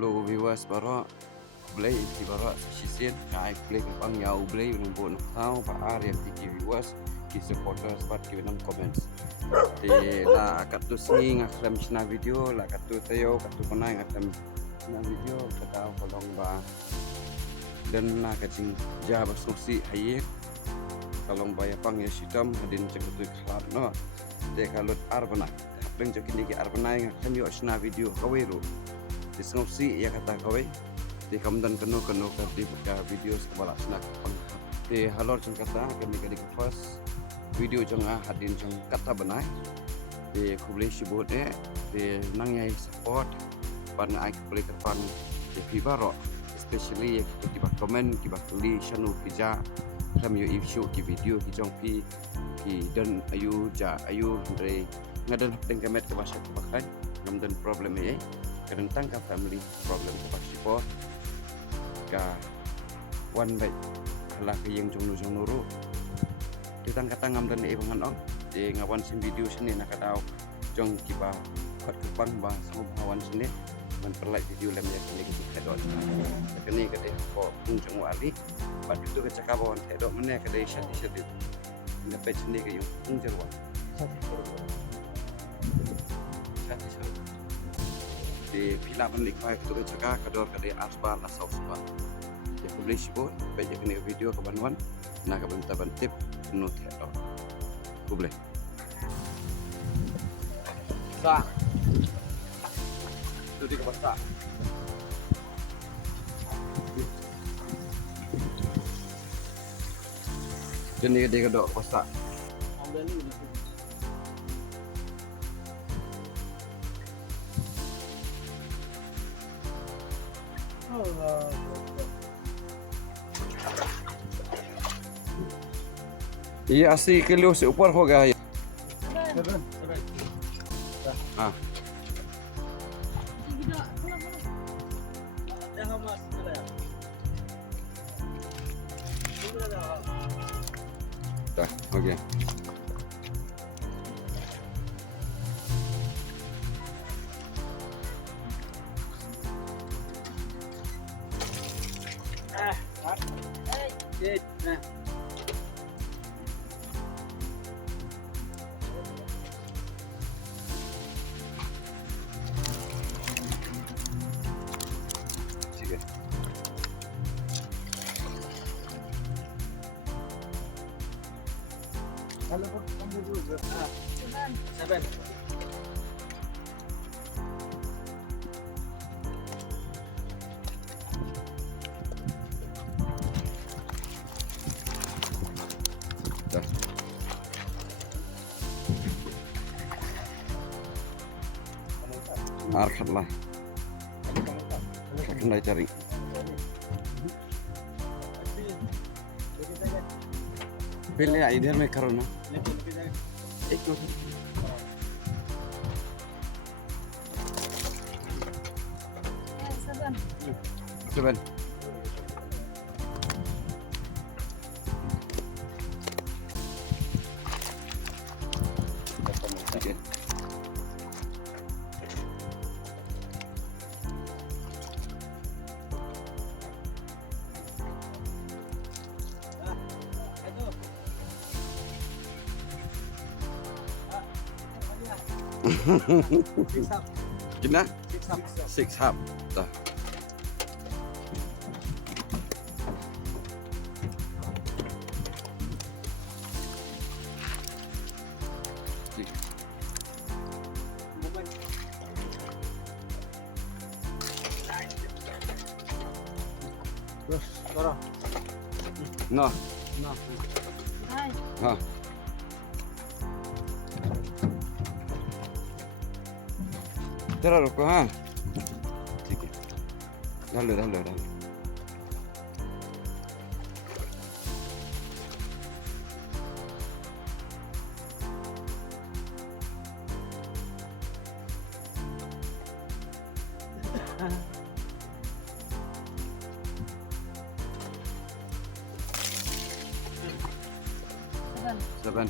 Halo viewers bara play di bara sisien kai play pang yau play nung bo nung tau ba area tiki viewers ki supporters bat ki nam comments di la kat tu sing aklam sna video la kat tu tayo kat tu panai aklam sna video katau kolong ba dan na kacing jaba sosi haye kalong baya pang ya sidam hadin cekutu khalat no de kalut arbana deng jokin ki arbana ngakam yo sna video kaweru disengsi ya kata kawai di kamdan kenu ke di buka video sekolah snack di halor jeng kata kami kali ke first video jeng hadin jeng kata benai di kubli sibutnya di nangyai support pan ai kubli kerpan di vibaro especially ya kita komen kita kuli channel kita kami yo issue ki video ki jong pi ki dan ayu dari ngadan dengan kemet ke bahasa kebakan kamdan problem ya tentang ka family problem ko pasipo ka one by hala ka yang jong nuru ditang kata ngam dan ibangan ong di ngawan sim video sini nak tahu jong kiba kot kepang ba sama hawan sini man perlai video lem ya kini kita hedon kini kade ko pung jong wali bad itu ke cakabawan hedon mene kade syadi dapat sini ke yung pung jerwan di pila menik baik tu cakap kador kadai asbal asal asbal dia publish pun baik kini video ke banuan nak bentar tip note head publish sa tu di kepala jadi dia kador kosak ये 80 किलो से ऊपर हो गया है हाँ okay Halo, kamu dulu. Saban. dah arkat lah kena cari pilih ya idir me karena ikut Saban okay. Kena 6 hab dah no ha Tera roko ha ठीक है डालो Saban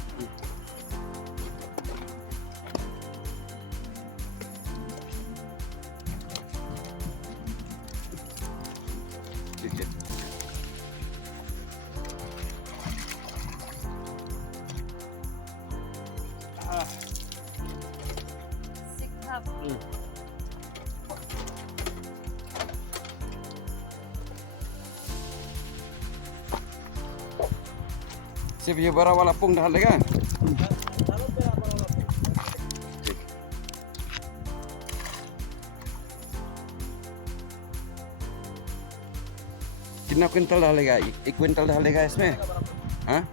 Okay. Sikap. Saya punya barang walapung dah ada kan? Kina kuintal dah lega, kuintal dah lega isme? Hah?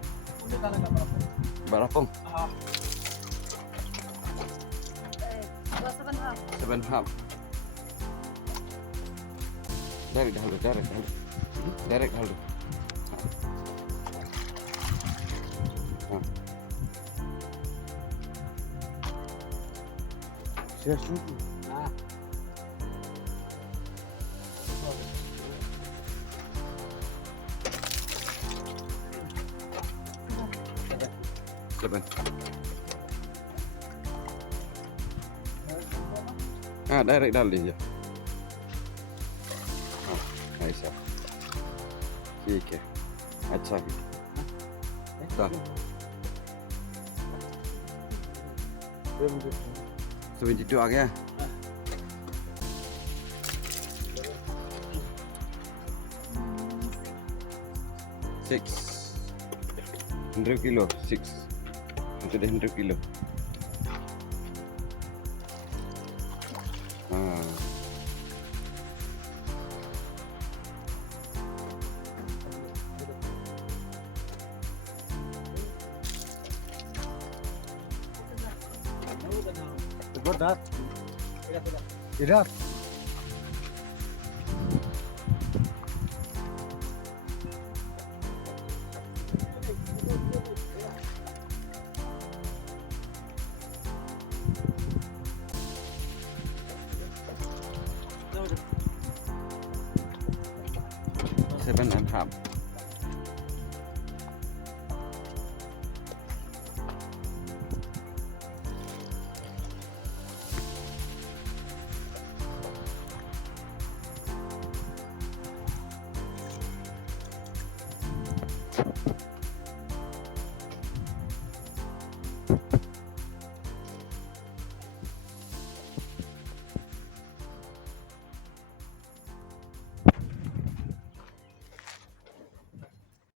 Barapung? Dua 7.5. 7.5. Direct dah lu, direct dah lu. Direct dah lu. Saya sudu. Seven. Direct डाल दीजिए. ऐसा. ठीक है. अच्छा है. Done. 72 आ गया. Six. 100 kilo. 6. Itu dah 100 kilo. Berat. Tidak. Seven and half.